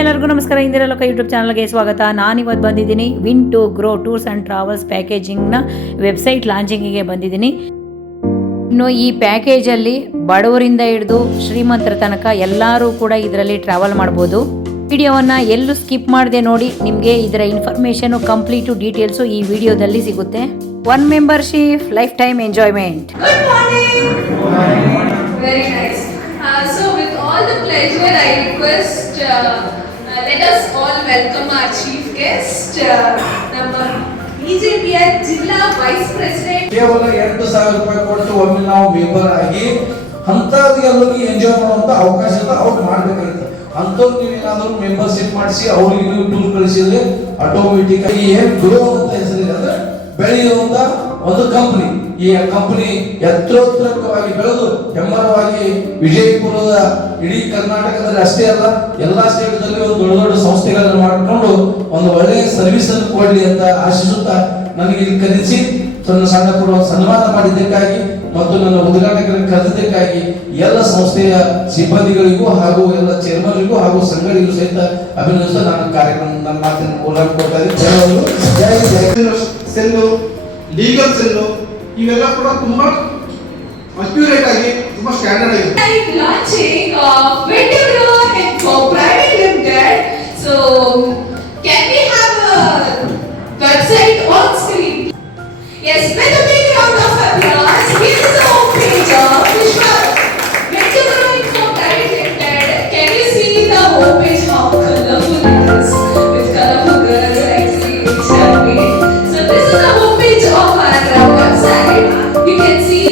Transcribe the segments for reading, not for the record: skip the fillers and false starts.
ಎಲ್ಲರಿಗೂ ನಮಸ್ಕಾರ. ಇಂದಿರಾ ಲೋಕ ಯೂಟ್ಯೂಬ್ ಚಾನಲ್ಗೆ ಸ್ವಾಗತ. ನಾನಿವತ್ತು ಬಂದಿದ್ದೀನಿ win to grow tours and travels ಪ್ಯಾಕೇಜಿಂಗ್ನ ವೆಬ್ಸೈಟ್ ಲಾಂಚಿಂಗಿಗೆ ಬಂದಿದ್ದೀನಿ. ಇನ್ನು ಈ ಪ್ಯಾಕೇಜಲ್ಲಿ ಬಡವರಿಂದ ಹಿಡಿದು ಶ್ರೀಮಂತರ ತನಕ ಎಲ್ಲರೂ ಕೂಡ ಇದರಲ್ಲಿ ಟ್ರಾವೆಲ್ ಮಾಡ್ಬೋದು. ವಿಡಿಯೋವನ್ನು ಎಲ್ಲೂ ಸ್ಕಿಪ್ ಮಾಡದೆ ನೋಡಿ. ನಿಮಗೆ ಇದರ ಇನ್ಫಾರ್ಮೇಷನು ಕಂಪ್ಲೀಟು ಡೀಟೇಲ್ಸು ಈ ವಿಡಿಯೋದಲ್ಲಿ ಸಿಗುತ್ತೆ. 1 membership life time enjoyment. Good morning. Very nice. So with all the pleasure, I request let us all welcome our chief guest, ನಮ್ಮ ಬಿಜೆಪಿಯ ಜಿಲ್ಲಾ ವೈಸ್ ಪ್ರೆಸಿಡೆಂಟ್. ಕೇವಲ 2,000 ರೂಪಾಯಿ ಕೊಟ್ಟು ಒಮ್ಮೆ ನಾವು ಮೆಂಬರ್ ಆಗಿ ಅಂತವ್ರಿಗೆಲ್ಲರಿಗೆ ಎಂಜಾಯ್ ಮಾಡುವಂತ ಅವಕಾಶ ಅವ್ರು ಮಾಡ್ಬೇಕಾಗಿತ್ತು. ಅಂತವ್ರು ನೀವು ಏನಾದ್ರು ಮೆಂಬರ್ಶಿಪ್ ಮಾಡಿಸಿ ಅವ್ರಿಗೆ ನೀವು ಟೂರ್ ಕಳಿಸಿದ್ರೆ ಆಟೋಮೆಟಿಕ್ ಆಗಿ ಏನ್ ಗ್ರೋ ಅಂತ ಹೆಸರಿದೆ ಅಂದ್ರೆ ಬೆಳೆಯುವಂತ ಒಂದು ಕಂಪನಿ. ಈ ಕಂಪನಿ ಎತ್ತರೋತ್ತರವಾಗಿ ಬೆಳೆದು ಹೆಮ್ಮರವಾಗಿ ವಿಜಯಪುರದ ಇಡೀ ಕರ್ನಾಟಕದಲ್ಲಿ ಅಷ್ಟೇ ಅಲ್ಲ ಎಲ್ಲಾ ಸ್ಟೇಟ್ದಲ್ಲಿ ಒಂದು ದೊಡ್ಡ ದೊಡ್ಡ ಸಂಸ್ಥೆಗಳನ್ನು ಮಾಡಿಕೊಂಡು ಒಂದು ಒಳ್ಳೆಯ ಸರ್ವಿಸ್ ಅನ್ನು ಕೊಡಲಿ ಅಂತ ಆಶಿಸುತ್ತಾ ನನಗೆ ಇಲ್ಲಿ ಕರೆಸಿ ಸಣ್ಣ ಕೊಡುವ ಸನ್ಮಾನ ಮಾಡಿದ್ದಕ್ಕಾಗಿ ಮತ್ತು ನನ್ನ ಉದ್ಘಾಟಕರನ್ನು ಕರೆದಿದ್ದಕ್ಕಾಗಿ ಎಲ್ಲ ಸಂಸ್ಥೆಯ ಸಿಬ್ಬಂದಿಗಳಿಗೂ ಹಾಗೂ ಎಲ್ಲ ಚೇರ್ಮನ್ರಿಗೂ ಹಾಗೂ ಸಂಘಗಳಿಗೂ ಸಹಿತ ಅಭಿನಂದಿಸ್ತಾ ನಾನು ಕಾರ್ಯಕ್ರಮ ನನ್ನ ಮಾತಿನ ಮೂಲಕ ಕೊಡ್ತಾ ಇದ್ದೀನಿ. ಸೆಲ್ಲು ಲೀಗಲ್ ಸೆಲ್ಲು ಇವೆಲ್ಲ ಕೂಡ ತುಂಬಾ ಅಕ್ಯುರೇಟ್ ಆಗಿ ತುಂಬಾ ಸ್ಟ್ಯಾಂಡರ್ಡ್ ಆಗಿದೆ. Launching Ventura Info Private Limited. So can we have a website on screen? Yes, with a big round of applause. Here is the homepage of Vishwa Ventura Info Private Limited. Can you see the homepage? How colorful it is with colorful girls like Sri. So this is the homepage of our website. You can see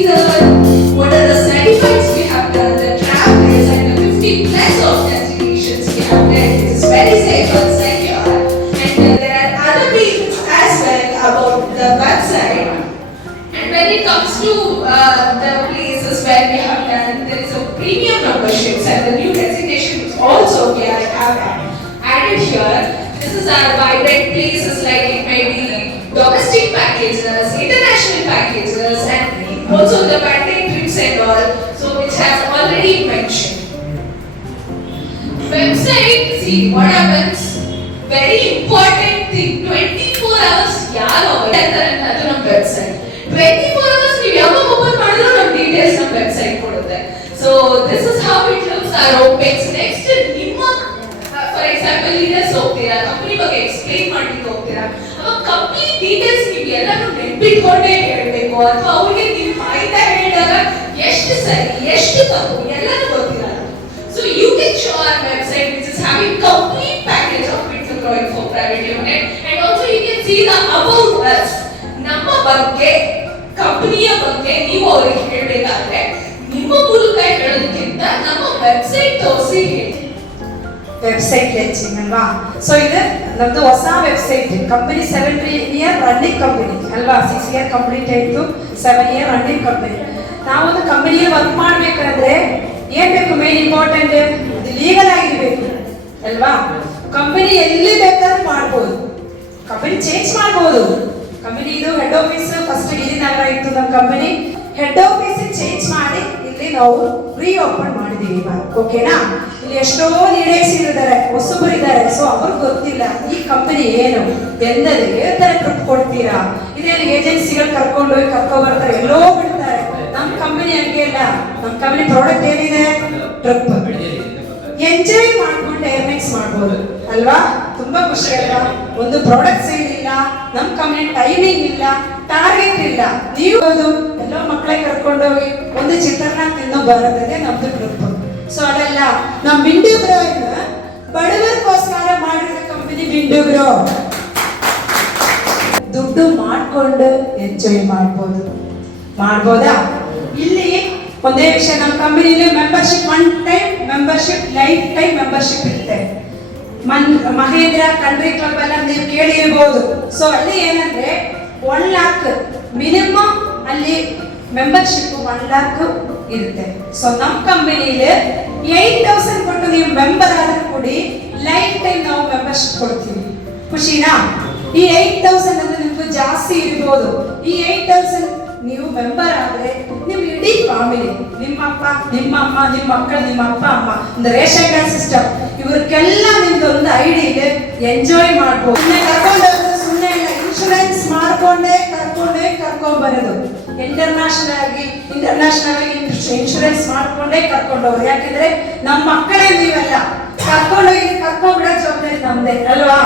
what are the certificates we have done, the travelers and the 50 plus of destinations we have done. It is very safe and secure. And there are other pages as well about the website. And when it comes to the places where we have done, there is a premium memberships and the new designations also we have added here. This is our vibrant places like it may be domestic packages, international packages, and also the one-day trips and all. So which has already mentioned. Website, see what happens. Very important thing. 24 hours yaar adu nam website. 24 hours ನೀವು ಯಾವಾಗ open ಮಾಡಿದ್ರು ನಮ್ಮ details ನಮ್ಮ website ಕೊಡುತ್ತೆ. So this is how it looks our homepage. Next ನಿಮ್ಮ for example leaders ಹೋಗ್ತೀರಾ, company ಬಗ್ಗೆ explain ಮಾಡ್ಲಿಕ್ಕೆ ಹೋಗ್ತೀರಾ, ಅವಾಗ ಕಂಪನಿ ಡೀಟೇಲ್ಸ್ ನೀವು ಎಲ್ಲರೂ ನೆನ್ಪಿಟ್ಕೊಂಡೇ ಹೇಳಬೇಕು ಅಥವಾ ಅವ್ರಿಗೆ ನೀವು ಮಾಹಿತಿ ಹೇಳಿದಾಗ ಎಷ್ಟು ಸರಿ ಎಷ್ಟು ತಪ್ಪು ಎಲ್ಲರೂ ಗೊತ್ತಿರಲ್ಲ. So you can show our website which is having complete package of Ventura Grow Info Private Limited, and also you can see the about us. ನಮ್ಮ ಬಗ್ಗೆ ಕಂಪನಿಯ ಬಗ್ಗೆ ನೀವು ಅವರಿಗೆ ಹೇಳಬೇಕಾದ್ರೆ ನಿಮ್ಮ ಮೂಲಕ ಹೇಳೋದಕ್ಕಿಂತ ನಮ್ಮ ವೆಬ್ಸೈಟ್ ತೋರಿಸಿ ಹೇಳಿ. ವೆಬ್ಸೈಟ್ ಲಾಂಚಿಂಗ್ ಅಲ್ವಾ? ಸೊ ಇದು ನಮ್ದು ಹೊಸ website. Company 7 year running company ಅಲ್ವಾ? 6 ಇಯರ್ ಕಂಪ್ಲೀಟ್ ಆಯಿತು, 7 ಇಯರ್ ರನ್ನಿಂಗ್ ಕಂಪನಿ. ನಾವೊಂದು ಕಂಪನಿಯಲ್ಲಿ ವರ್ಕ್ ಮಾಡಬೇಕಾದ್ರೆ ಏನ್ ಬೇಕು? ಮೇನ್ ಇಂಪಾರ್ಟೆಂಟ್ ಇದು ಲೀಗಲ್ ಆಗಿರ್ಬೇಕು ಅಲ್ವಾ? ಕಂಪನಿ ಎಲ್ಲಿ ಬೇಕಾದ್ರೂ ಮಾಡ್ಬೋದು, ಕಂಪನಿ ಚೇಂಜ್ ಮಾಡ್ಬೋದು. ಕಂಪನಿ ಇದು ಹೆಡ್ ಆಫೀಸ್ ಫಸ್ಟ್ ಗಿರಿನಗರ ಇತ್ತು ನಮ್ಮ ಕಂಪನಿ. ಹೆಡ್ ಆಫೀಸ್ ಚೇಂಜ್ ಮಾಡಿ ಇಲ್ಲಿ ನಾವು ರೀ ಓಪನ್ ಮಾಡಿದೀವಿ ಇವಾಗ. ಓಕೆನಾ? ಇಲ್ಲಿ ಎಷ್ಟೋ ಲೀಡರ್ಸ್ ಇದ್ದಾರೆ, ಹೊಸಬರು ಇದ್ದಾರೆ. ಸೊ ಅವ್ರಿಗೆ ಗೊತ್ತಿಲ್ಲ ಈ ಕಂಪನಿ ಏನು ಎಂದರೆ ಯಾವ ತರ ಟ್ರಿಪ್ ಕೊಡ್ತೀರಾ, ಇದೇನು ಏಜೆನ್ಸಿಗಳು ಕರ್ಕೊಂಡು ಹೋಗಿ ಬರ್ತಾರೆ, ಎಲ್ಲೋ ಬಿಡ್ತಾರೆ. ನಮ್ಮ ಕಂಪನಿ ಹಂಗೆ ಇಲ್ಲ. ನಮ್ಮ ಕಂಪನಿ ಪ್ರಾಡಕ್ಟ್ ಏನಿದೆ? ಟ್ರಿಪ್ ಎಂಜಾಯ್ ಮಾಡ್ಕೊಂಡು ಏರ್ನೆಕ್ಸ್ ಮಾಡ್ಬೋದು ಅಲ್ವಾ? ತುಂಬಾ ಖುಷಿ ಅಲ್ವಾ? ಒಂದು ಪ್ರಾಡಕ್ಟ್ ಸೇಲ್ ಇಲ್ಲ, ನಮ್ಮ ಕಂಪನಿ ಟೈಮಿಂಗ್ ಇಲ್ಲ, ಟಾರ್ಗೆಟ್ ಇಲ್ಲ. ನೀವು ಎಲ್ಲೋ ಮಕ್ಕಳಿಗೆ ಕರ್ಕೊಂಡು ಹೋಗಿ ಒಂದು ಚಿತ್ರಾನ್ನ ತಿನ್ನೋ ಬರೋದೇ ನಮ್ದು ಟ್ರಿಪ್. ಸೊ ಅದೆಲ್ಲ ನಮ್ಮ ವಿಂಡೋ ಗ್ರೋ ಬಡವರಿಗೋಸ್ಕರ ಮಾಡಿರೋ ಕಂಪನಿ ವಿಂಡೋ ಗ್ರೋ. ದುಡ್ಡು ಮಾಡ್ಕೊಂಡು ಎಂಜಾಯ್ ಮಾಡ್ಬೋದಾ? ಇಲ್ಲಿ ಒಂದೇ ವಿಷಯ, ನಮ್ಮ ಕಂಪನಿಲಿ membership 1 time membership, life time membership ಇರುತ್ತೆ. ಮಹೇಂದ್ರ ಕಂಟ್ರಿ ಕ್ಲಬ್ ಎಲ್ಲ ನೀವು ಕೇಳಿರ್ಬೋದು. ಸೊ ಅಲ್ಲಿ ಏನಂದ್ರೆ 1 lakh ಮಿನಿಮಮ್ ಅಲ್ಲಿ ಮೆಂಬರ್ಶಿಪ್ 1 lakh ಇರುತ್ತೆ. ಸೊ ನಮ್ಮ ಕಂಪನಿಲಿ 8,000 ಕೊಟ್ಟು ನೀವು ಮೆಂಬರ್ ಆದ್ರೆ ಕೊಡಿ, ಲೈಫ್ ಟೈಮ್ ನಾವು ಮೆಂಬರ್ಶಿಪ್ ಕೊಡ್ತೀವಿ. ಖುಷಿನಾ? ಈ 8,000 ಅಂದ್ರೆ ನಿಮ್ಗೆ ಜಾಸ್ತಿ ಇರ್ಬೋದು. ಈ 8,000 ನೀವು ಮೆಂಬರ್ ಆದ್ರೆ ನಿಮ್ ಇಡೀ ಫ್ಯಾಮಿಲಿ, ನಿಮ್ಮಪ್ಪ, ನಿಮ್ಮಮ್ಮ, ನಿಮ್ಮ ಮಕ್ಕಳು, ನಿಮ್ಮ ಅಪ್ಪ ಅಮ್ಮ, ಒಂದು ರೇಷನ್ ಕಾರ್ಡ್ ಸಿಸ್ಟಮ್, ಇವ್ರಿಗೆಲ್ಲ ನಿಮ್ದೊಂದು ಐಡಿ ಇದೆ, ಎಂಜಾಯ್ ಮಾಡ್ಬೋದು. ಸುಮ್ಮನೆ ಇಲ್ಲ, ಇನ್ಶೂರೆನ್ಸ್ ಮಾಡ್ಕೊಂಡೇ ಕರ್ಕೊಂಡ್ ಬರೋದು. ಇಂಟರ್ನ್ಯಾಷನಲ್ ಆಗಿ ಇನ್ಶೂರೆನ್ಸ್ ಮಾಡ್ಕೊಂಡೇ ಕರ್ಕೊಂಡವ್ರು. ಯಾಕಂದ್ರೆ ನಮ್ಮ ಮಕ್ಕಳೇ ನೀವೆಲ್ಲ ಕರ್ಕೊಂಡ್ಬಿಡೋ ಜವಾಬ್ದಾರಿ ನಮ್ದೇ ಅಲ್ವಾ?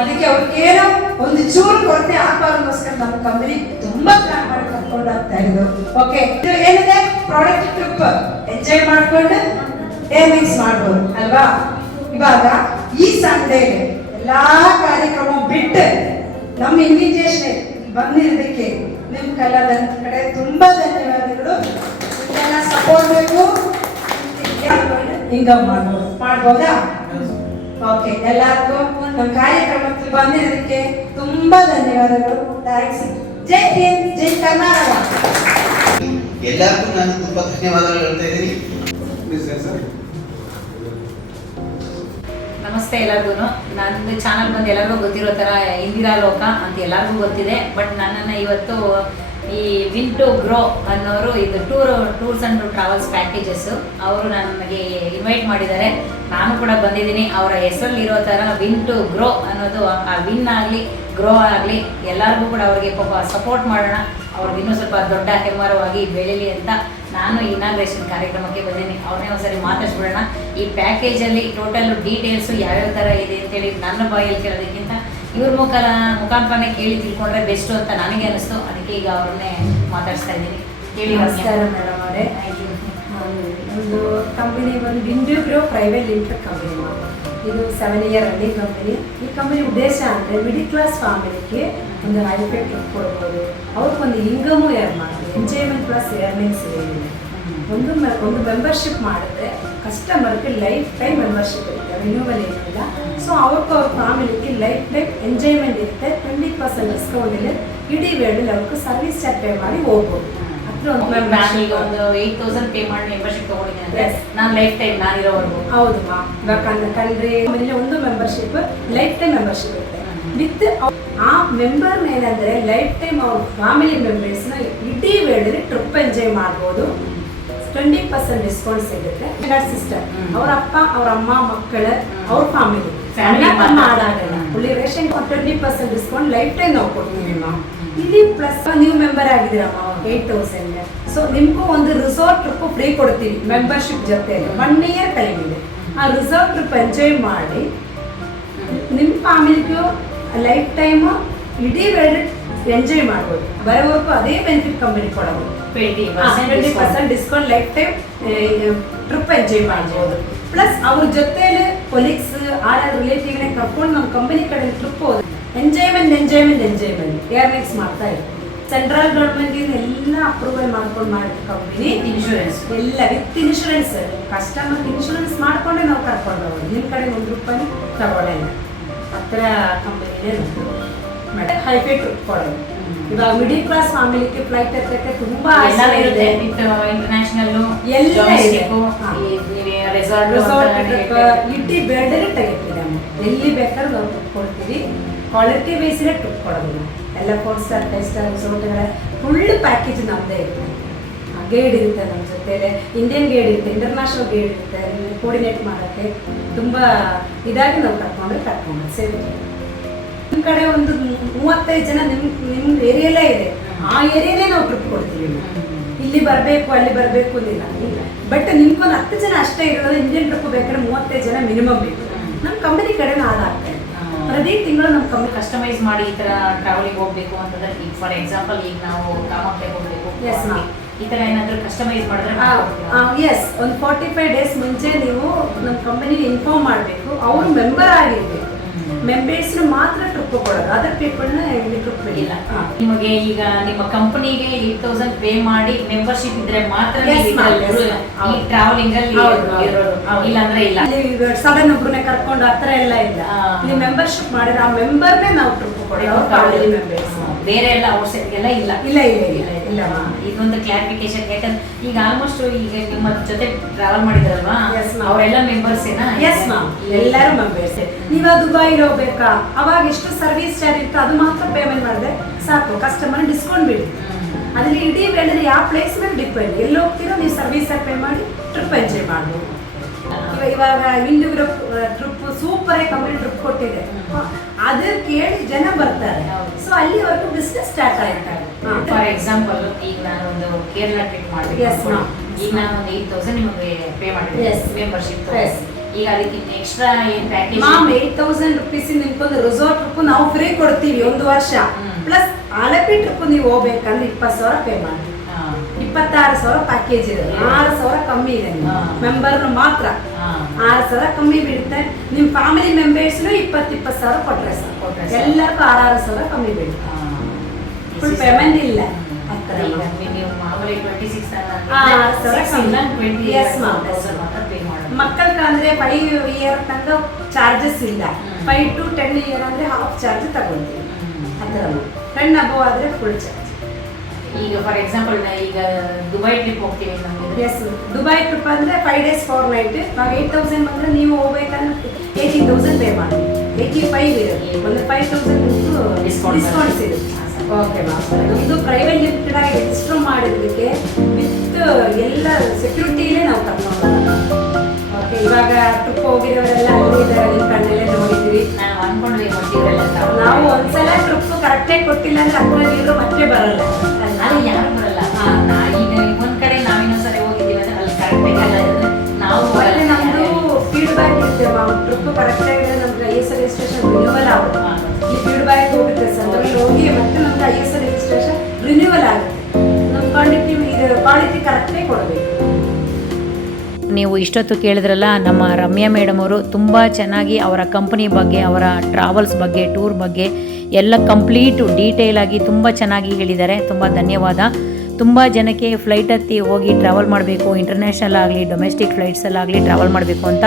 ಅದಕ್ಕೆ ಅವ್ರಿಗೆ ಏನೋ ಒಂದು ಚೂರು ಕೊರತೆ ಆಗಬಾರ್ದೋಸ್ಕರ ನಮ್ಮ ಕಂಪನಿ ತುಂಬಾ ಪ್ಲಾನ್ ಮಾಡಿ ಕರ್ಕೊಂಡು ಹೋಗ್ತಾ ಇದ್ರು. ಓಕೆ, ಇದು ಏನಿದೆ ಪ್ರಾಡಕ್ಟ್ ಟ್ರಿಪ್ ಎಂಜಾಯ್ ಮಾಡ್ಕೊಂಡು ಏರ್ನಿಂಗ್ಸ್ ಮಾಡ್ಬೋದು ಅಲ್ವಾ? ಇವಾಗ ಈ ಸಂಡೇ ಎಲ್ಲಾ ಕಾರ್ಯಕ್ರಮ ಬಿಟ್ಟು ನಮ್ಮ ಇನ್ವಿಟೇಷನ್ ಬಂದಿರೋದಕ್ಕೆ ನಿಮ್ ಕಲಾದ ಕಡೆ ತುಂಬಾ ಧನ್ಯವಾದಗಳು. ಇದೆಲ್ಲ ಸಪೋರ್ಟ್ ಬೇಕು, ಹಿಂಗ ಮಾಡ್ಬೋದಾ? ಓಕೆ, ಎಲ್ಲರಿಗೂ ನಮ್ಮ ಕಾರ್ಯಕ್ರಮಕ್ಕೆ ಬಂದಿರೋದಕ್ಕೆ ತುಂಬಾ ಧನ್ಯವಾದಗಳು. ಥ್ಯಾಂಕ್ಸ್. ಜೈ ಹಿಂದ್, ಜೈ ಕರ್ನಾಟಕ. ಎಲ್ಲರಿಗೂ ನಾನು ತುಂಬಾ ಧನ್ಯವಾದಗಳು ಹೇಳ್ತಾ ಇದ್ದೀನಿ. ನಮಸ್ತೆ ಎಲ್ಲರಿಗೂ. ನಂದು ಚಾನಲ್ ಬಂದು ಎಲ್ಲರಿಗೂ ಗೊತ್ತಿರೋ ಥರ ಇಂದಿರಾ ಲೋಕ ಅಂತ ಎಲ್ಲರಿಗೂ ಗೊತ್ತಿದೆ. ಬಟ್ ನನ್ನನ್ನು ಇವತ್ತು ಈ ವಿನ್ ಟು ಗ್ರೋ ಅನ್ನೋರು, ಇದು ಟೂರ್ಸ್ ಆ್ಯಂಡ್ ಟ್ರಾವೆಲ್ಸ್ ಪ್ಯಾಕೇಜಸ್ಸು, ಅವರು ನನಗೆ ಇನ್ವೈಟ್ ಮಾಡಿದ್ದಾರೆ. ನಾನು ಕೂಡ ಬಂದಿದ್ದೀನಿ. ಅವರ ಹೆಸರಲ್ಲಿರೋ ಥರ ವಿನ್ ಟು ಗ್ರೋ ಅನ್ನೋದು, ಆ ವಿನ್ ಆಗಲಿ ಗ್ರೋ ಆಗಲಿ ಎಲ್ಲರಿಗೂ ಕೂಡ ಅವ್ರಿಗೆ ಪಾಪ ಸಪೋರ್ಟ್ ಮಾಡೋಣ, ಅವ್ರಿಗೆ ಇನ್ನೂ ಸ್ವಲ್ಪ ದೊಡ್ಡ ಹೆಮ್ಮರವಾಗಿ ಬೆಳೀಲಿ ಅಂತ ನಾನು ಇನಾಗ್ರೇಷನ್ ಕಾರ್ಯಕ್ರಮಕ್ಕೆ ಬಂದೀನಿ. ಅವ್ರನ್ನೇ ಒಂದ್ಸರಿ ಮಾತಾಡ್ಸ್ಬಿಡೋಣ. ಈ ಪ್ಯಾಕೇಜಲ್ಲಿ ಟೋಟಲ್ ಡೀಟೇಲ್ಸು ಯಾವ್ಯಾವ ಥರ ಇದೆ ಅಂತೇಳಿ ನನ್ನ ಬಾಯಲ್ಲಿ ಕೇಳೋದಕ್ಕಿಂತ ಇವ್ರ ಮುಖಾಂತರನೇ ಕೇಳಿ ತಿಳ್ಕೊಂಡ್ರೆ ಬೆಸ್ಟು ಅಂತ ನನಗೆ ಅನಿಸ್ತು. ಅದಕ್ಕೆ ಈಗ ಅವ್ರನ್ನೇ ಮಾತಾಡಿಸ್ತಾ ಇದ್ದೀನಿ. ಹೇಳಿ. ನಮಸ್ಕಾರ ಮೇಡಮ್ ಅವರೇ. ಒಂದು ಕಂಪನಿ ಬಂದು win to grow private limited company. ಇದು 7 ಇಯರ್ ರನ್ನಿಂಗ್ ಕಂಪನಿ. ಈ ಕಂಪನಿ ಉದ್ದೇಶ ಅಂದರೆ ಮಿಡಿಲ್ ಕ್ಲಾಸ್ ಫ್ಯಾಮಿಲಿಗೆ ಒಂದು ಹೈಫೈ ಟ್ರಿಪ್ ಕೊಡ್ಬೋದು, ಅವ್ರಿಗೊಂದು ಇನ್ಕಮು ಏರ್ ಮಾಡ್ಬೋದು, ಎಂಜಾಯ್ಮೆಂಟ್ ಪ್ಲಸ್ ಏರ್ನಿಂಗ್ಸ್ ಏನಿದೆ. ಒಂದು ಮೆಂಬರ್ಶಿಪ್ ಮಾಡಿದ್ರೆ ಕಸ್ಟಮರ್ಗೆ ಲೈಫ್ ಟೈಮ್ ಮೆಂಬರ್ಶಿಪ್ ಇರುತ್ತೆ, ರಿನ್ಯೂವಲ್ ಏನಿಲ್ಲ. ಸೊ ಅವ್ರ ಫ್ಯಾಮಿಲಿಗೆ ಲೈಫ್ ಟೈಮ್ ಎಂಜಾಯ್ಮೆಂಟ್ ಇರುತ್ತೆ. 20% ಡಿಸ್ಕೌಂಟ್ ಇದೆ. ಇಡೀ ವೇಳಲ್ಲಿ ಅವ್ರಿಗೆ ಸರ್ವಿಸ್ ಚಾರ್ಜ್ ಪೇ ಮಾಡಿ ಹೋಗ್ಬೋದು. ಒಂದು 8,000 ಪೇ ಮಾಡಿ ಮೆಂಬರ್ಶಿಪ್ ತಗೊಂಡಿದ್ದೀನಿ ಅಂದ್ರೆ ನಾನು ಲೈಫ್ ಟೈಮ್ ನಾನಿರೋವರೆಗೂ. ಹೌದು ಮಾ, ಇವಾಗ ಕಂಡ್ರೆ ಒಂದು ಮೆಂಬರ್ಶಿಪ್ ಲೈಫ್ ಟೈಮ್ ಮೆಂಬರ್ಶಿಪ್ ಇರುತ್ತೆ. ವಿತ್ ಆ ಮೆಂಬರ್ ಏನಂದ್ರೆ ಲೈಫ್ ಟೈಮ್ ಅವ್ರ ಫ್ಯಾಮಿಲಿ ಮೆಂಬರ್ಸ್ನ ಇಡೀ ವೇಳಲ್ಲಿ ಟ್ರಿಪ್ ಎಂಜಾಯ್ ಮಾಡ್ಬೋದು. 20% ಡಿಸ್ಕೌಂಟ್ ಸಿಗುತ್ತೆ. ಸಿಸ್ಟರ್, ಅವ್ರ ಅಪ್ಪ, ಅವ್ರ ಅಮ್ಮ, ಮಕ್ಕಳು, ಅವ್ರ ಫ್ಯಾಮಿಲಿ ಮಾಡಾಗಲ್ಲ. Fully ration 20% discount life time ನಾವು ಕೊಡ್ತೀವಿ ಮಾ. ಇಲ್ಲಿ ಪ್ಲಸ್ ನೀವು ಮೆಂಬರ್ ಆಗಿದ್ದೀರಮ್ಮ 8,000. ಸೊ ನಿಮ್ಗೂ ಒಂದು ರಿಸಾರ್ಟ್ ಟ್ರಿಪ್ ಫ್ರೀ ಕೊಡ್ತೀವಿ ಮೆಂಬರ್ಶಿಪ್ ಜೊತೆ. 1 ಇಯರ್ ಟೈಮ್ ಇದೆ. ಆ ರಿಸಾರ್ಟ್ ಟ್ರಿಪ್ ಎಂಜಾಯ್ ಮಾಡಿ ನಿಮ್ಮ ಫ್ಯಾಮಿಲಿಗೂ ಲೈಫ್ ಟೈಮ್ ಇಡೀ ವೇಳೆ ಎಂಜಾಯ್ ಮಾಡ್ಬೋದು. ಬರೋವರೆಗೂ ಅದೇ ಬೆನಿಫಿಟ್ ಕಂಪನಿ ಕೊಡೋದು. 20% discount life time trip enjoy ಮಾಡ್ಬೋದು. ಪ್ಲಸ್ ಅವ್ರ ಜೊತೆಲಿ ಕೊಲೀಗ್ಸ್ ರಿಲೇಟಿವ್ನೇ ಕರ್ಕೊಂಡು ನಮ್ಮ ಕಂಪನಿ ಕಡೆ ಟ್ರಿಪ್ ಹೋದ್ರೆ ಎಂಜಾಯ್ಮೆಂಟ್ ಏರ್ನಿಂಗ್ಸ್ ಮಾಡ್ತಾ ಇರ್ತೀವಿ. ಸೆಂಟ್ರಲ್ ಗೌರ್ಮೆಂಟ್ ಎಲ್ಲ ಅಪ್ರೂವಲ್ ಮಾಡ್ಕೊಂಡು ಮಾಡಿದ ಕಂಪನಿ. ಇನ್ಶೂರೆನ್ಸ್ ಎಲ್ಲ ವಿತ್ ಇನ್ಶೂರೆನ್ಸ್. ಕಸ್ಟಮರ್ ಇನ್ಶೂರೆನ್ಸ್ ಮಾಡ್ಕೊಂಡೆ ನಾವು ಕರ್ಕೊಂಡು ಹೋಗೋದು. ನಿಮ್ಮ ಕಡೆ ₹1 ತಗೊಳ್ಳಲ್ಲ. ಹತ್ರ ಕಂಪನಿನೇ ಮೇಡಮ್ ಹೈಫೈ ಟ್ರಿಪ್ ಕೊಡೋದು. ಇವಾಗ ಮಿಡಿಲ್ ಕ್ಲಾಸ್ ಫ್ಯಾಮಿಲಿಗೆ ಫ್ಲೈಟ್ ಹತ್ತಕ್ಕೆ ತುಂಬಾ ಇರುತ್ತೆ. ಇಂಟರ್ನ್ಯಾಷನಲ್ ಎಲ್ಲ ರೆಸಾರ್ಟ್ ಇಡೀ ಬೇಡನೆ ತೆಗಿತೀವಿ. ಎಲ್ಲಿ ಬೇಕಾದ್ರೂ ನಾವು ಟ್ರಿಪ್ ಕೊಡ್ತೀವಿ. ಕ್ವಾಲಿಟಿ ಬೇಸಿಗೆ ಟ್ರಿಪ್ ಕೊಡೋದು. ಎಲ್ಲ 4 ಸ್ಟಾರ್ 5 ಸ್ಟಾರ್ ರಿಸಾರ್ಟ್ಗಳ ಫುಲ್ ಪ್ಯಾಕೇಜ್ ನಮ್ಮದೇ ಇರುತ್ತೆ. ಗೈಡ್ ಇರುತ್ತೆ ನಮ್ಮ ಜೊತೆ, ಇಂಡಿಯನ್ ಗೈಡ್ ಇರುತ್ತೆ, ಇಂಟರ್ನ್ಯಾಷನಲ್ ಗೈಡ್ ಇರುತ್ತೆ. ಕೋರ್ಡಿನೇಟ್ ಮಾಡೋಕ್ಕೆ ತುಂಬ ಇದಾಗಿ ನಾವು ಕರ್ಕೊಂಡು ಸೇರಿ. ನಿಮ್ಮ ಕಡೆ ಒಂದು 35 ಜನ ನಿಮ್ಮ ಏರಿಯಲ್ಲೇ ಇದೆ, ಆ ಏರಿಯಾನೇ ನಾವು ಟ್ರಿಪ್ ಕೊಡ್ತೀವಿ. ಇಲ್ಲಿ ಬರಬೇಕು ಅಲ್ಲಿ ಬರಬೇಕು ಅಂದಿಲ್ಲ. ಬಟ್ ನಿಮ್ಗೊಂದು 10 ಜನ ಅಷ್ಟೇ ಇರೋದು. ಇಂಡಿಯನ್ ಟ್ರಿಪ್ ಬೇಕಾದ್ರೆ 35 ಜನ ಮಿನಿಮಮ್ ಬೇಕು. ನಮ್ಮ ಕಂಪನಿ ಕಡೆ ಆದಾಗ್ತದೆ. ಪ್ರತಿ ತಿಂಗಳು ನಮ್ಮ ಕಂಪನಿ ಕಸ್ಟಮೈಸ್ ಮಾಡಿ ಈ ತರ ಟ್ರಾವೆಲಿಂಗ್ ಹೋಗ್ಬೇಕು ಅಂತಂದ್ರೆ, ಈಗ ಫಾರ್ ಎಕ್ಸಾಂಪಲ್ ಈಗ ನಾವು ಕಾಮಾಖ್ಯೆಗೆ ಹೋಗ್ಬೇಕು, ಈ ತರ ಏನಾದ್ರು ಕಸ್ಟಮೈಸ್ ಮಾಡಿದ್ರೆ ಎಸ್, ಒಂದು 45 ಡೇಸ್ ಮುಂಚೆ ನೀವು ನಮ್ಮ ಕಂಪನಿಗೆ ಇನ್ಫಾರ್ಮ್ ಮಾಡಬೇಕು. ಅವ್ರು ಮೆಂಬರ್ ಆಗಿರ್ಬೇಕು. ಮೆಂಬರ್ಸ್ನ ಮಾತ್ರ ಟ್ರಿಪ್ ಕೊಡೋದು. ಅದರ್ ಪೀಪಲ್ನ ಟ್ರಿಪ್ ಇಲ್ಲ. ನಿಮಗೆ ಈಗ ನಿಮ್ಮ ಕಂಪನಿಗೆ 8,000 ಪೇ ಮಾಡಿ ಮೆಂಬರ್ಶಿಪ್ ಇದ್ರೆ ಮಾತ್ರ ಈ ಟ್ರಾವೆಲಿಂಗ್ ಅಲ್ಲಿ ಇಲ್ಲ ಅಂದ್ರೆ ಇಲ್ಲ. ಸಡನ್ ಒಬ್ರನ್ನ ಕರ್ಕೊಂಡು ಆತರ ಎಲ್ಲ ಇಲ್ಲ. ಇಲ್ಲಿ ಮೆಂಬರ್ಶಿಪ್ ಮಾಡಿದ್ರೆ ಆ ಮೆಂಬರ್ನೇ ನಾವು ಟ್ರಿಪ್ ಕೊಡೋದು. ಬೇರೆ ಎಲ್ಲ ಔಟ್ ಸೈಡ್ಗೆಲ್ಲ ಇಲ್ಲ. ಇದೊಂದು ಕ್ಲಾರಿಫಿಕೇಶನ್. ಯಾಕಂದ್ರೆ ಈಗ ಆಲ್ಮೋಸ್ಟ್ ಈಗ ನಿಮ್ಮ ಜೊತೆ ಟ್ರಾವೆಲ್ ಮಾಡಿದ್ರಲ್ವಾ, ಅವರೆಲ್ಲ ಮೆಂಬರ್ಸ್ ಎಸ್ ಮ್ಯಾಮ್, ಎಲ್ಲರೂ ಮೆಂಬರ್ಸ್. ನೀವ ದುಬೈಲಿ ಹೋಗ್ಬೇಕಾ, ಅವಾಗ ಎಷ್ಟು ಸರ್ವಿಸ್ ಚಾರ್ಜ್ ಇತ್ತು ಅದು ಮಾತ್ರ ಪೇಮೆಂಟ್ ಮಾಡಿದ್ರೆ ಸಾಕು, ಕಸ್ಟಮರ್ ಡಿಸ್ಕೌಂಟ್ ಬಿಡಿ. ಅದ್ರಲ್ಲಿ ಇಡೀ ವೇಳೆಯಲ್ಲಿ ಯಾವ ಪ್ಲೇಸ್ ಮೇಲೆ ಡಿಪೆಂಡ್, ಎಲ್ಲಿ ಹೋಗ್ತೀರೋ ನೀವು ಸರ್ವಿಸ್ ಪೇ ಮಾಡಿ ಟ್ರಿಪ್ ಎಂಜಾಯ್ ಮಾಡ್ಬೋದು. ಇವಾಗ ಇಂಡು ಗ್ರೂಪ್ ಟ್ರಿಪ್ ಸೂಪರ್ ಆಗಿ ಕಂಪ್ಲೀಟ್ ಟ್ರಿಪ್ ಕೊಟ್ಟಿದೆ, ಅದು ಕೇಳಿ ಜನ ಬರ್ತಾರೆ. ಸೊ ಅಲ್ಲಿವರೆಗೂ ಬಿಸ್ನೆಸ್ ಸ್ಟಾರ್ಟ್ ಆಯ್ತಾರೆ. ಫಾರ್ ಎಕ್ಸಾಂಪಲ್ ಈಗ ನಾನು ಒಂದು ಕೇರಳ ಟ್ರಿಪ್ ಮಾಡಿದೆ, ಈಗ ನಾನು ಒಂದು 8,000 ನಿಮಗೆ ಪೇ ಮಾಡಿದೆ ಮೆಂಬರ್ಶಿಪ್. ಈಗ ಅದಕ್ಕಿಂತ ಎಕ್ಸ್ಟ್ರಾ ಏನು ಪ್ಯಾಕೇಜ್ ಮ್ಯಾಮ್ 8,000 ರುಪೀಸ್ ನಿಮ್ಗೊಂದು ರೆಸಾರ್ಟ್ ಟ್ರಿಪ್ ನಾವು ಫ್ರೀ ಕೊಡ್ತೀವಿ 1 ವರ್ಷ. ಪ್ಲಸ್ ಆಲಪಿ ಟ್ರಿಪ್ ನೀವು ಹೋಗ್ಬೇಕಂದ್ರೆ 20,000 ಪೇ ಮಾಡಿ. 26,000 ಪ್ಯಾಕೇಜ್ ಇದೆ, 6,000 ಕಮ್ಮಿ ಇದೆ ಮೆಂಬರ್ ಮಾತ್ರ. 6,000 ಕಮ್ಮಿ ಬೀಳುತ್ತೆ. ನಿಮ್ಮ ಫ್ಯಾಮಿಲಿ ಮೆಂಬರ್ಸ್ನು 20,000 ಕೊಟ್ರೆ ಸಾಕು, ಎಲ್ಲರಿಗೂ 6,000 ಕಮ್ಮಿ ಬೀಳುತ್ತೆ. ಫುಲ್ ಪೇಮೆಂಟ್ ಇಲ್ಲ. ಮಕ್ಕಳಿಗೆ ಅಂದ್ರೆ 5 ಇಯರ್ ತನಕ ಚಾರ್ಜಸ್ ಇಲ್ಲ, 5 to 10 ಇಯರ್ ಅಂದ್ರೆ ಹಾಫ್ ಚಾರ್ಜ್ ತಗೊಳ್ತೀವಿ. ಆ ಥರ 10 ಅಬವ್ ಆದ್ರೆ ಫುಲ್ ಚಾರ್ಜ್. ಈಗ ಫಾರ್ ಎಕ್ಸಾಂಪಲ್ ಈಗ ದುಬೈ ಟ್ರಿಪ್ ಹೋಗ್ತೀವಿ ನಮಗೆ. ಎಸ್, ದುಬೈ ಟ್ರಿಪ್ ಅಂದ್ರೆ 5 days 4 night. ನಾವು 8,000 ಬಂದ್ರೆ ನೀವು ಹೋಗ್ಬೇಕಂದ್ರೆ 18,000 ಪೇ ಮಾಡಿ. 85 ಇರುತ್ತೆ, ಒಂದು 5,000 ಡಿಸ್ಕೌಂಟ್ಸ್ ಇರುತ್ತೆ. ಓಕೆ ಮ್ಯಾಮ್, ಇದು ಪ್ರೈವೇಟ್ ಲಿಮಿಟೆಡ್ ಆಗಿ ರಿಜಿಸ್ಟರ್ ಮಾಡಿದ್ದಕ್ಕೆ ವಿತ್ ಎಲ್ಲ ಸೆಕ್ಯೂರಿಟಿಲೇ ನಾವು ಕರ್ಕೊಂಡು. ಓಕೆ, ಇವಾಗ ಟ್ರಿಪ್ ಹೋಗಿರೋರೆಲ್ಲ ಅಲ್ಲಿದ್ದಾರೆ, ನಿಮ್ಮ ಕಣ್ಣಲ್ಲೇ ನೋಡಿದ್ವಿ. ನಾವು ಅನ್ಕೊಂಡ್ವಿ ಗೊತ್ತಿರಲ್ಲ, ನಾವು ಒಂದ್ಸಲ ಟ್ರಿಪ್ ಕರೆಕ್ಟಾಗಿ ಕೊಟ್ಟಿಲ್ಲ ಅಂದ್ರೆ ಅದ್ರಲ್ಲಿ ಮತ್ತೆ ಬರಲ್ಲ, ಅಲ್ಲಿ ಯಾರು ಬರಲ್ಲ. ಈಗ ಒಂದ್ ಕಡೆ ನಾವು ಇನ್ನೊಂದ್ಸರಿ ಹೋಗಿದ್ದೀವಿ ಅಂದ್ರೆ ಅಲ್ಲಿ ಕರೆಕ್ಟಾಗಿ ಅಲ್ಲ ನಾವು ಮತ್ತೆ ನಮ್ದು ಫೀಡ್ಬ್ಯಾಕ್ ಇರುತ್ತೆ ಮ್ಯಾಮ್. ಟ್ರಿಪ್ ಕರೆಕ್ಟಾಗಿ ನಮ್ಗೆ IS ರಿಜಿಸ್ಟ್ರೇಷನ್ ರಿನ್ಯೂವಲ್ ಆಗುತ್ತೆ. ಈ ಫೀಡ್ಬ್ಯಾಕ್ ಹೋಗುತ್ತೆ ಸರ್, ಅದ್ರಲ್ಲಿ ಹೋಗಿ ಮತ್ತೆ ನಮ್ಗೆ IS ರಿಜಿಸ್ಟ್ರೇಷನ್ ರಿನ್ಯೂವಲ್ ಆಗುತ್ತೆ. ನಮ್ಮ ಕ್ವಾಲಿಟಿ ಕರೆಕ್ಟಾಗಿ ಕೊಡಬೇಕು. ನೀವು ಇಷ್ಟೊತ್ತು ಕೇಳಿದ್ರಲ್ಲ, ನಮ್ಮ ರಮ್ಯಾ ಮೇಡಮ್ ಅವರು ತುಂಬ ಚೆನ್ನಾಗಿ ಅವರ ಕಂಪನಿ ಬಗ್ಗೆ, ಅವರ ಟ್ರಾವೆಲ್ಸ್ ಬಗ್ಗೆ, ಟೂರ್ ಬಗ್ಗೆ ಎಲ್ಲ ಕಂಪ್ಲೀಟು ಡೀಟೇಲ್ ಆಗಿ ತುಂಬ ಚೆನ್ನಾಗಿ ಹೇಳಿದ್ದಾರೆ. ತುಂಬ ಧನ್ಯವಾದ. ತುಂಬ ಜನಕ್ಕೆ ಫ್ಲೈಟ್ ಹತ್ತಿ ಹೋಗಿ ಟ್ರಾವೆಲ್ ಮಾಡಬೇಕು, ಇಂಟರ್ನ್ಯಾಷನಲ್ ಆಗಲಿ ಡೊಮೆಸ್ಟಿಕ್ ಫ್ಲೈಟ್ಸಲ್ಲಾಗಲಿ ಟ್ರಾವೆಲ್ ಮಾಡಬೇಕು ಅಂತ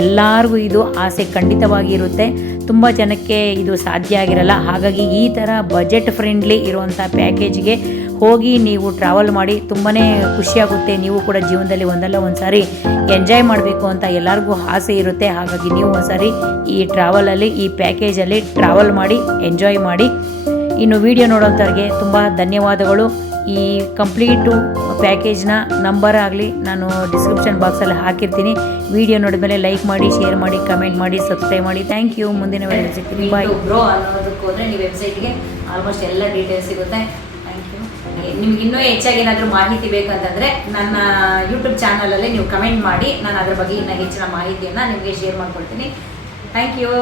ಎಲ್ಲರಿಗೂ ಇದು ಆಸೆ ಖಂಡಿತವಾಗಿ ಇರುತ್ತೆ. ತುಂಬ ಜನಕ್ಕೆ ಇದು ಸಾಧ್ಯ ಆಗಿರಲ್ಲ. ಹಾಗಾಗಿ ಈ ಥರ ಬಜೆಟ್ ಫ್ರೆಂಡ್ಲಿ ಇರುವಂಥ ಪ್ಯಾಕೇಜ್ಗೆ ಹೋಗಿ ನೀವು ಟ್ರಾವೆಲ್ ಮಾಡಿ ತುಂಬಾ ಖುಷಿಯಾಗುತ್ತೆ. ನೀವು ಕೂಡ ಜೀವನದಲ್ಲಿ ಒಂದಲ್ಲ ಒಂದು ಸಾರಿ ಎಂಜಾಯ್ ಮಾಡಬೇಕು ಅಂತ ಎಲ್ಲರಿಗೂ ಆಸೆ ಇರುತ್ತೆ. ಹಾಗಾಗಿ ನೀವು ಒಂದು ಸಾರಿ ಈ ಟ್ರಾವೆಲಲ್ಲಿ, ಈ ಪ್ಯಾಕೇಜಲ್ಲಿ ಟ್ರಾವೆಲ್ ಮಾಡಿ ಎಂಜಾಯ್ ಮಾಡಿ. ಇನ್ನು ವಿಡಿಯೋ ನೋಡೋಂಥವ್ರಿಗೆ ತುಂಬ ಧನ್ಯವಾದಗಳು. ಈ ಕಂಪ್ಲೀಟು ಪ್ಯಾಕೇಜ್ನ ನಂಬರ್ ಆಗಲಿ ನಾನು ಡಿಸ್ಕ್ರಿಪ್ಷನ್ ಬಾಕ್ಸಲ್ಲಿ ಹಾಕಿರ್ತೀನಿ. ವಿಡಿಯೋ ನೋಡಿದ್ಮೇಲೆ ಲೈಕ್ ಮಾಡಿ, ಶೇರ್ ಮಾಡಿ, ಕಮೆಂಟ್ ಮಾಡಿ, ಸಬ್ಸ್ಕ್ರೈಬ್ ಮಾಡಿ. Thank you. ಮುಂದಿನ ವಿಡಿಯೋ ಸಿಗ್ತೀನಿ. ಬಾಯ್. ಬ್ರೋ ಅನ್ನೋದಕ್ಕೆ ಹೋದರೆ ನೀವು ವೆಬ್ಸೈಟ್ಗೆ ಆಲ್ಮೋಸ್ಟ್ ಎಲ್ಲ ಡೀಟೇಲ್ಸ್ ಸಿಗುತ್ತೆ. Thank you. ನಿಮ್ಗೆ ಇನ್ನೂ ಹೆಚ್ಚಾಗಿ ಏನಾದರೂ ಮಾಹಿತಿ ಬೇಕಂತಂದರೆ ನನ್ನ ಯೂಟ್ಯೂಬ್ ಚಾನಲಲ್ಲಿ ನೀವು ಕಮೆಂಟ್ ಮಾಡಿ, ನಾನು ಅದ್ರ ಬಗ್ಗೆ ಇನ್ನೂ ಹೆಚ್ಚಿನ ಮಾಹಿತಿಯನ್ನು ನಿಮಗೆ ಶೇರ್ ಮಾಡ್ಕೊಳ್ತೀನಿ. Thank you.